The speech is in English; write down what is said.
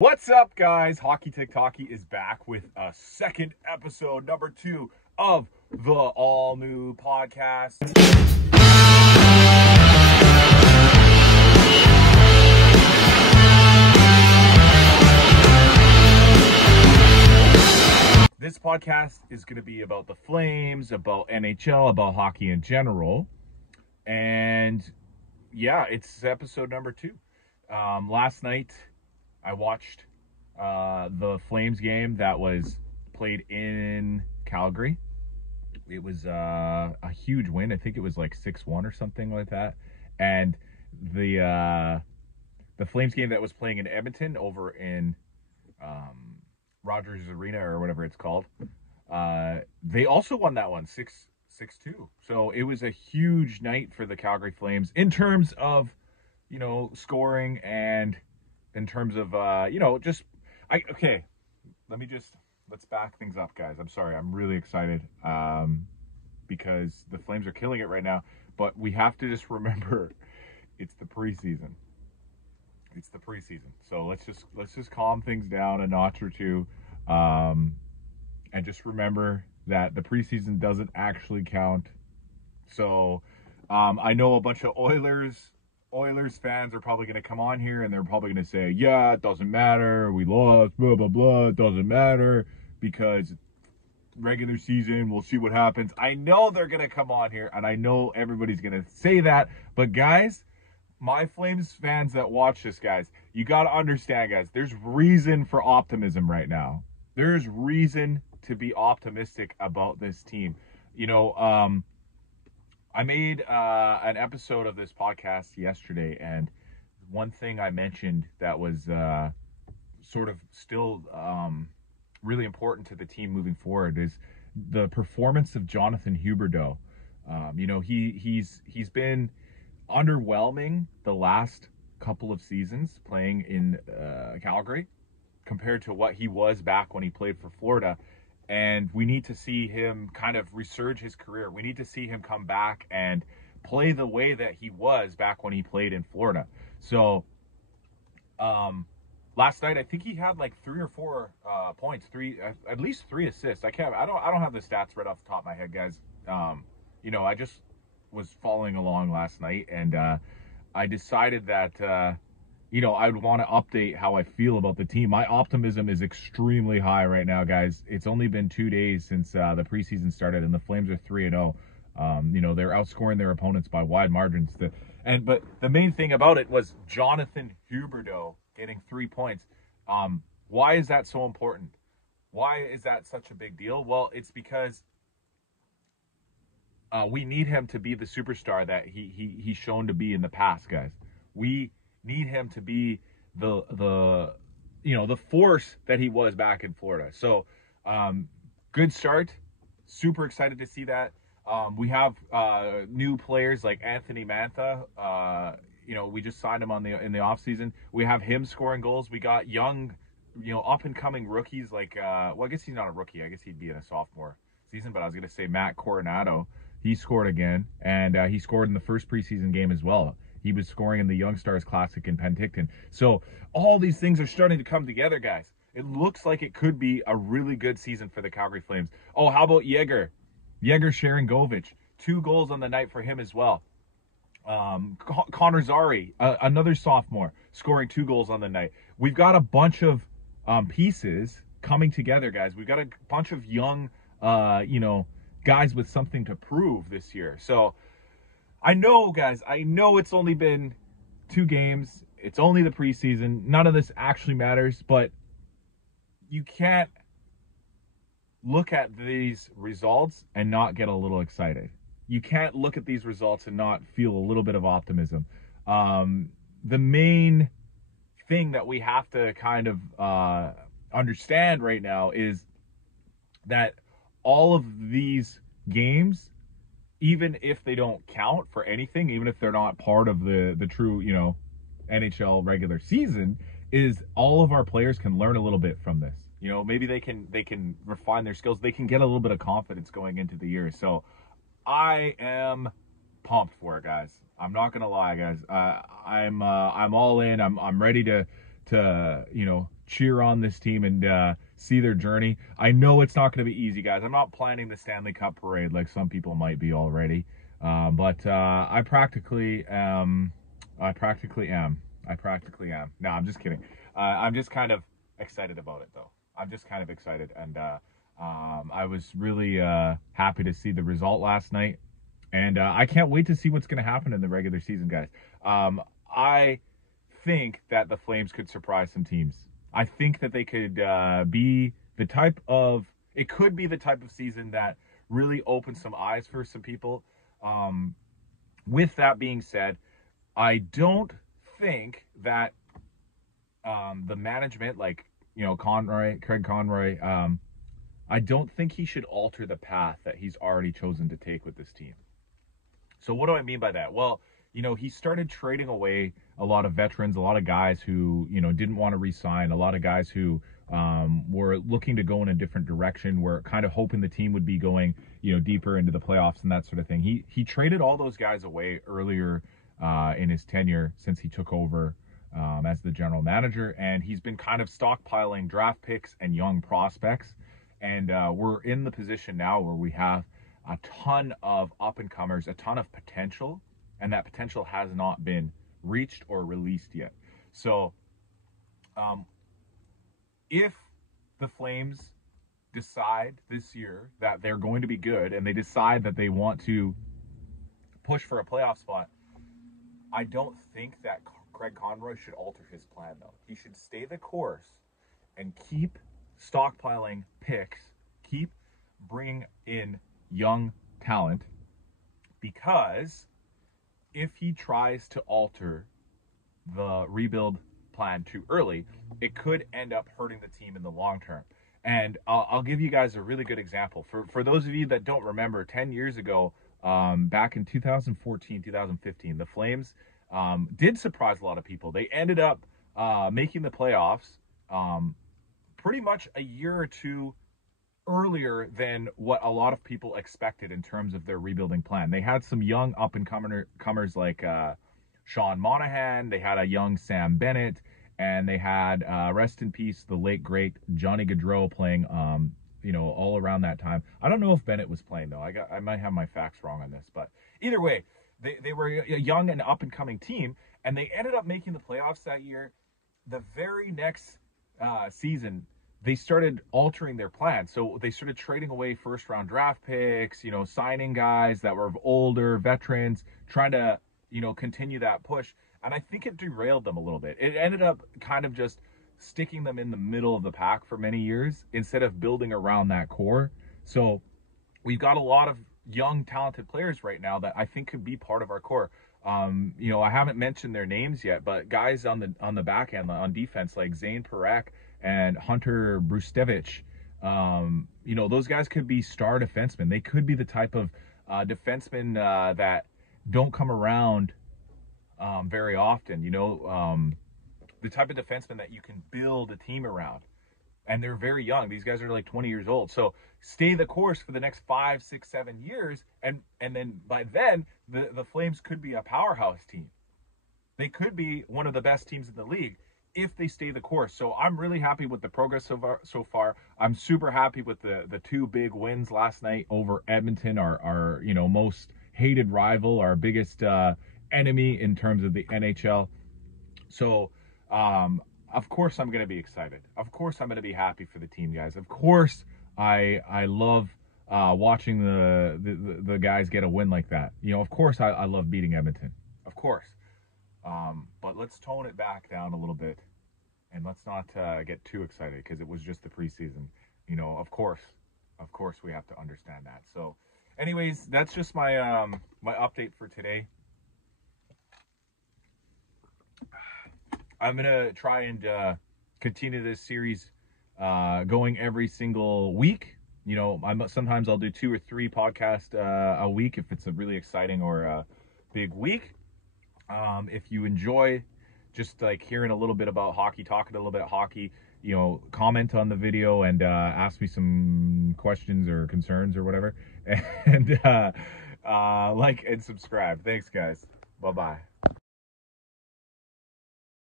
What's up, guys? HockeyTikTockey is back with a second episode, number 2 of the all-new podcast. This podcast is going to be about the Flames, about NHL, about hockey in general. And yeah, it's episode number 2. Last night, I watched the Flames game that was played in Calgary. It was a huge win. I think it was like 6-1 or something like that. And the Flames game that was playing in Edmonton over in Rogers Arena or whatever it's called, they also won that one 6-2. So it was a huge night for the Calgary Flames in terms of, scoring and in terms of, let's back things up, guys. I'm sorry. I'm really excited because the Flames are killing it right now, but we have to just remember it's the preseason. It's the preseason. So let's just calm things down a notch or two and just remember that the preseason doesn't actually count. So I know a bunch of Oilers fans are probably going to come on here and they're probably going to say, yeah, it doesn't matter. We lost, blah, blah, blah. It doesn't matter because regular season, we'll see what happens. I know they're going to come on here and I know everybody's going to say that. But guys, my Flames fans that watch this, guys, you got to understand, guys, there's reason for optimism right now. There's reason to be optimistic about this team. I made an episode of this podcast yesterday, and one thing I mentioned that was sort of still really important to the team moving forward is the performance of Jonathan Huberdeau. He's been underwhelming the last couple of seasons playing in Calgary compared to what he was back when he played for Florida. And we need to see him kind of resurge his career. We need to see him come back and play the way that he was back when he played in Florida. So last night, I think he had like 3 or 4 points, at least 3 assists. I don't have the stats right off the top of my head, guys. I just was following along last night, and I decided that I would want to update how I feel about the team. My optimism is extremely high right now, guys. It's only been 2 days since the preseason started, and the Flames are 3-0. They're outscoring their opponents by wide margins. But the main thing about it was Jonathan Huberdeau getting 3 points. Why is that so important? Why is that such a big deal? Well, it's because we need him to be the superstar that he's shown to be in the past, guys. We need him to be the force that he was back in Florida. So good start. Super excited to see that. We have new players like Anthony Mantha. We just signed him in the offseason. We have him scoring goals. We got young, up and coming rookies like I guess he's not a rookie. I guess he'd be in a sophomore season, but I was going to say Matt Coronado. He scored again, and he scored in the first preseason game as well. He was scoring in the Young Stars Classic in Penticton. So all these things are starting to come together, guys. It looks like it could be a really good season for the Calgary Flames. Oh, how about Yegor Sharangovich? 2 goals on the night for him as well. Connor Zary, another sophomore, scoring 2 goals on the night. We've got a bunch of pieces coming together, guys. We've got a bunch of young, guys with something to prove this year. So I know, guys, it's only been 2 games. It's only the preseason. None of this actually matters, but you can't look at these results and not get a little excited. You can't look at these results and not feel a little bit of optimism. The main thing that we have to kind of understand right now is that all of these games, even if they don't count for anything, even if they're not part of the true, NHL regular season, is all of our players can learn a little bit from this. Maybe they can refine their skills. They can get a little bit of confidence going into the year. So I am pumped for it, guys. I'm not gonna lie, guys. I'm all in. I'm ready to cheer on this team and see their journey. I know it's not going to be easy, guys. I'm not planning the Stanley Cup parade like some people might be already, but I practically am. I practically am. No, I'm just kidding. I'm just kind of excited about it, though. I'm just kind of excited, and I was really happy to see the result last night, and I can't wait to see what's going to happen in the regular season, guys. I think that the Flames could surprise some teams. I think that they could be the type of, it could be the type of season that really opens some eyes for some people. With that being said, I don't think that the management, like, you know, Craig Conroy, I don't think he should alter the path that he's already chosen to take with this team. So what do I mean by that? Well, you know, he started trading away a lot of veterans, a lot of guys who, you know, didn't want to re-sign, a lot of guys who were looking to go in a different direction, were kind of hoping the team would be going, you know, deeper into the playoffs and that sort of thing. He traded all those guys away earlier in his tenure since he took over as the general manager, and he's been kind of stockpiling draft picks and young prospects, and we're in the position now where we have a ton of up-and-comers, a ton of potential, and that potential has not been reached or released yet. So if the Flames decide this year that they're going to be good and they decide that they want to push for a playoff spot, I don't think that Craig Conroy should alter his plan, though. He should stay the course and keep stockpiling picks, keep bringing in young talent, because if he tries to alter the rebuild plan too early, it could end up hurting the team in the long term. And I'll give you guys a really good example. For those of you that don't remember, 10 years ago, back in 2014, 2015, the Flames did surprise a lot of people. They ended up making the playoffs pretty much a year or two earlier than what a lot of people expected in terms of their rebuilding plan. They had some young up-and-comers like Sean Monahan. They had a young Sam Bennett, and they had, rest in peace, the late, great Johnny Gaudreau playing, you know, all around that time. I don't know if Bennett was playing, though. I might have my facts wrong on this, but either way, they were a young and up-and-coming team, and they ended up making the playoffs that year. The very next season, they started altering their plan. So they started trading away first-round draft picks, you know, signing guys that were older, veterans, trying to, you know, continue that push. And I think it derailed them a little bit. It ended up kind of just sticking them in the middle of the pack for many years instead of building around that core. So we've got a lot of young, talented players right now that I think could be part of our core. You know, I haven't mentioned their names yet, but guys on the back end, on defense, like Zane Parekh and Hunter Brustevich, you know, those guys could be star defensemen. They could be the type of defensemen that don't come around very often, you know, the type of defenseman that you can build a team around. And they're very young. These guys are like 20 years old. So stay the course for the next 5, 6, 7 years. And then by then, the Flames could be a powerhouse team. They could be one of the best teams in the league if they stay the course. So I'm really happy with the progress so far. I'm super happy with the two big wins last night over Edmonton, our you know, most hated rival, our biggest enemy in terms of the NHL. So of course I'm going to be excited. Of course I'm going to be happy for the team, guys. Of course I love watching the guys get a win like that. You know, of course I love beating Edmonton. Of course. But let's tone it back down a little bit, and let's not get too excited, because it was just the preseason. You know, of course we have to understand that. So anyways, that's just my my update for today. I'm gonna try and continue this series going every single week. You know, sometimes I'll do 2 or 3 podcasts a week if it's a really exciting or a big week. If you enjoy just like hearing a little bit about hockey, talking a little bit of hockey, you know, comment on the video and ask me some questions or concerns or whatever, and like and subscribe. Thanks, guys. Bye-bye.